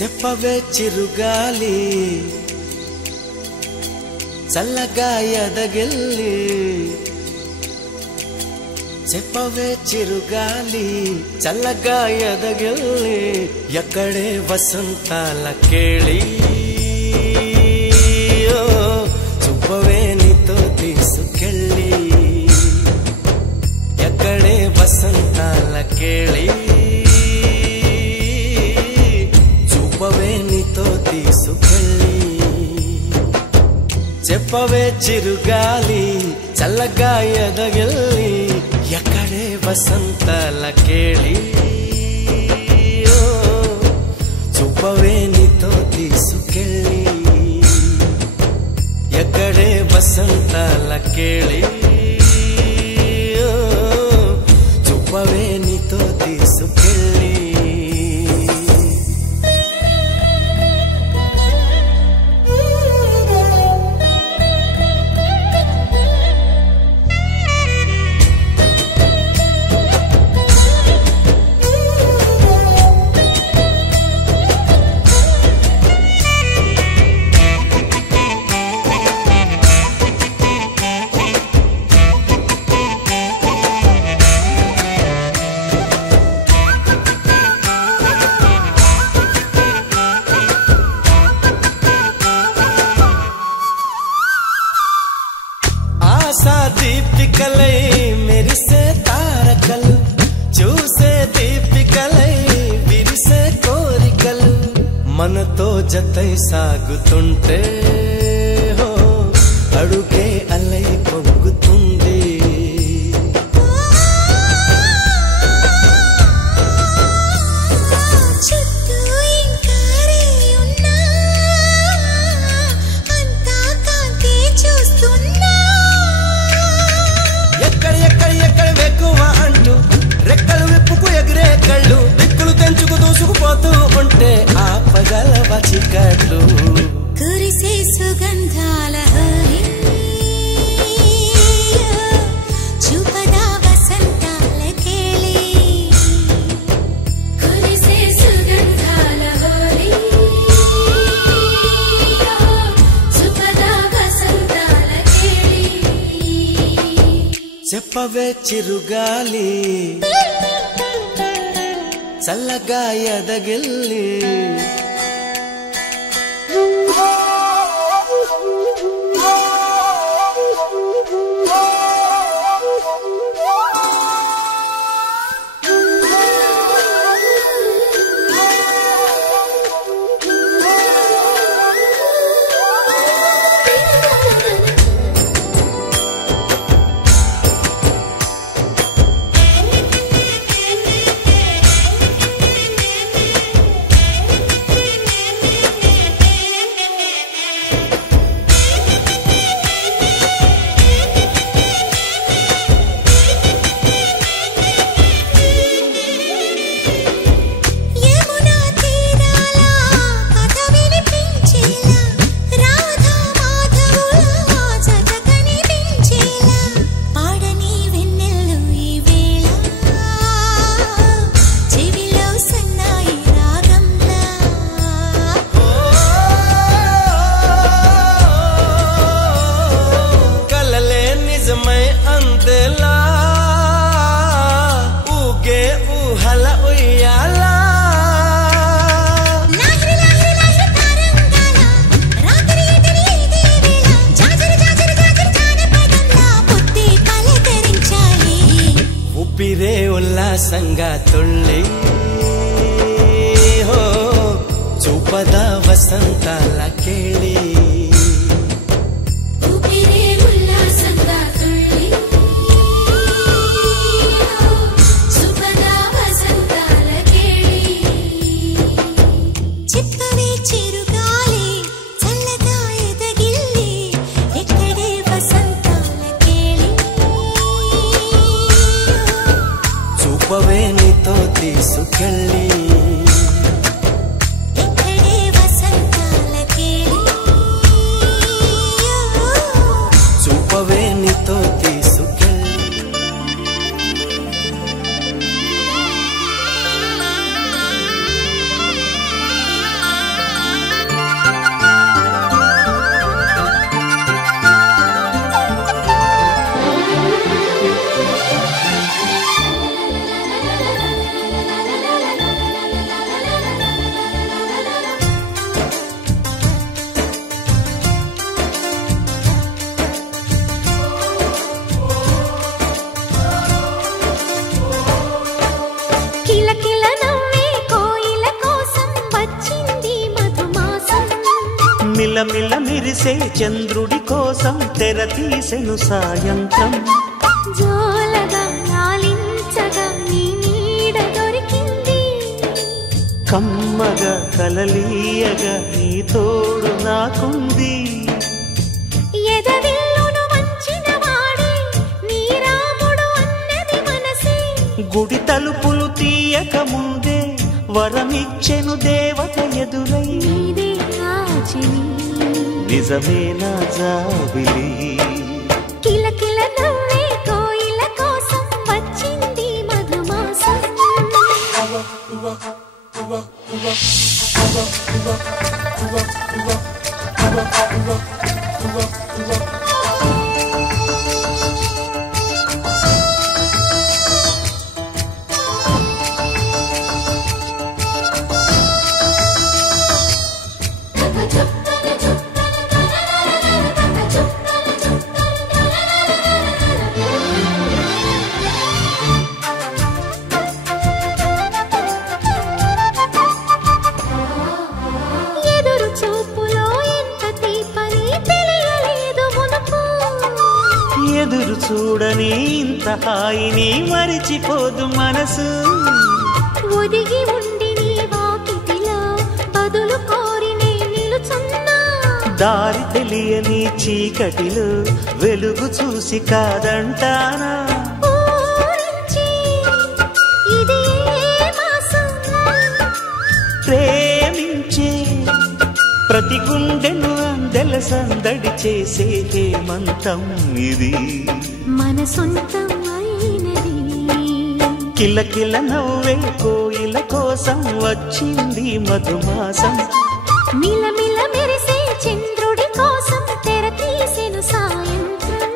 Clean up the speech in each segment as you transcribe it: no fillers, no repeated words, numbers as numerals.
చెప్పవే చిరుగాలి చల్లగా ఎదగిల్లి చెప్పవే చిరుగాలి చల్లగా ఎదగిల్లి ఎక్కడే వసంతాల కేళి చూపవే నీతో తీసుకెళ్ళి ఎక్కడే వసంతాల కేళి చూపవే నీతో తీసుకెళ్ళి చెప్పవే చిరుగాలి చల్లగా ఎదగిల్లి ఎక్కడే వసంతాల కేళి చూపవే నీతో తీసుకెళ్ళి ఎక్కడే వసంతాల కేళి చూపవే నీతో తీసుకెళ్ళి దీపికలై మెరిసే తారకలు చూసే దీపికలై విరిసే కోరికలు మనతో జతై సాగుతుంటే హో అడుగే అలై పొంగుతుంది రెక్కలు విప్పుకు ఎగిరే కళ్ళు దిక్కులు తెంచుకు దూసుకుపోతూ ఉంటే ఆపగలవ చికట్లు కురిసే సుగంధాల చూపదా వసంతాల కేళి కురిసే సుగంధాల చూపదా వసంతాల కేళి చెప్పవే చిరుగాలి చల్లగా ఎదగిల్లి ఉప్పిరే ఉల్లాసంగా తుళ్ళి హో చూపదా వసంతాల కేళి చూపవే నీతో తీసుకెళ్ళి ఎక్కడే వసంతాల కేళి చూపవే నీతో తీసుకెళ్ళి మిలమిల మిరిసే చంద్రుడి కోసం తెర తీసెను సాయంత్రం జోలగా లాలించగా నీ నీడ దొరికింది కమ్మగా కలలీయగా నీ తోడు నాకుంది ఎదవిల్లును వంచిన వాడే నీ రాముడు అన్నది మనసే గుడి తలుపులు తీయక ముందే వరమిచ్చెను దేవత ఎదురై నీదే ఆచని నిజమేనా జాబిలి కిలకిల నవ్వే కోయిల కోసం వచ్చింది మధుమాసం ఎదురు చూపులో ఎంత తీపని తెలియలేదు మునుపు ఎదురు చూడని ఇంత హాయిని మరిచిపోదు మనసు ఒదిగి ఉండి నీ వాకిటిలో బదులు కోరి నే నిలుచున్నా దారి తెలియని చీకటిలో వెలుగు చూసి కాదంటానా ఊరించి ఇది ఏ మాసం ప్రేమించే ప్రతి గుండెను అందెల సందడి చేసే హేమంతం ఇది మన సొంతం అయినది కిలకిల నవ్వే కోయిల కోసం వచ్చింది మధుమాసం మిలమిల మెరిసే చంద్రుడి కోసం తెర తీసెను సాయంత్రం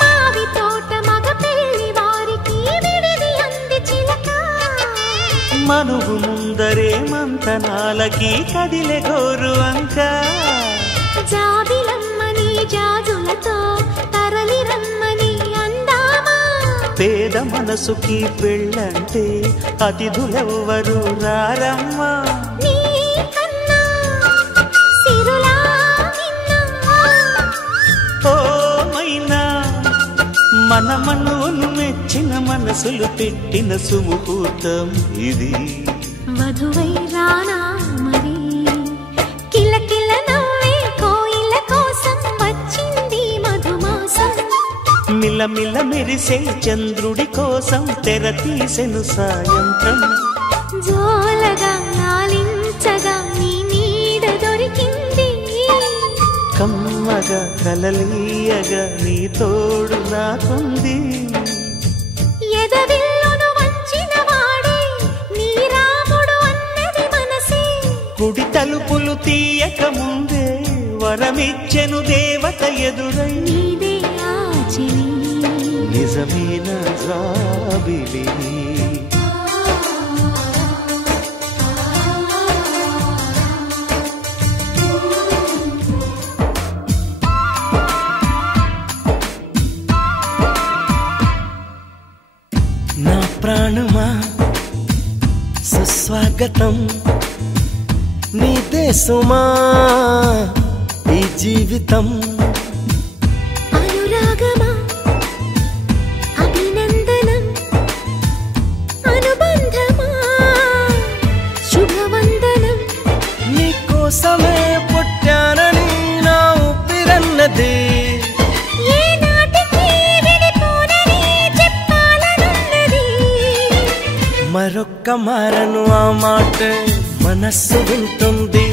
మావి తోట మగ పెళ్లి వారికి విడిది అంది చిలక మనుగు ముందరే మంతనాలకి కదిలే గోరు అంక జాబిలమ్మని జాజులతో తరలి రమ్మని అందామా పేద మనసుకి పెళ్ళంటే అతిథులెవ్వరు రారమ్మా నీ కన్నా సిరులా నిన్నా ఓ మైనా మన మనువును మెచ్చిన మనసులు పెట్టిన సుముహూర్తం ఇది వధువై రానా మరి కిలకిల నవ్వే కోయిల కోసం వచ్చింది మధుమాసం మిలమిల మెరిసే చంద్రుడి కోసం తెర తీసెను సాయంత్రం జోలగా లాలించగా నీ నీడ దొరికింది కమ్మగా కలలీయగా నీ తోడు నాకుంది ఎదవిల్లును వంచిన వాడే నీ రాముడు అన్నది మనసే గుడి తలుపులు తీయక ముందే వరమిచ్చెను దేవత ఎదురై నీదే ఆచని నిజమేనా జాబిలి నా ప్రాణమా సుస్వాగతం నీ దేశమా ఈ జీవితం అనురాగమా అభినందనం అనుబంధమా శుభవందనం నీకోసమే పుట్టానని నా ఊపిరన్నది ఏ నాటికి విడిపోనని చెప్పాలనున్నది మరొక్క మారను ఆ మాట మనస్సు వింటుంది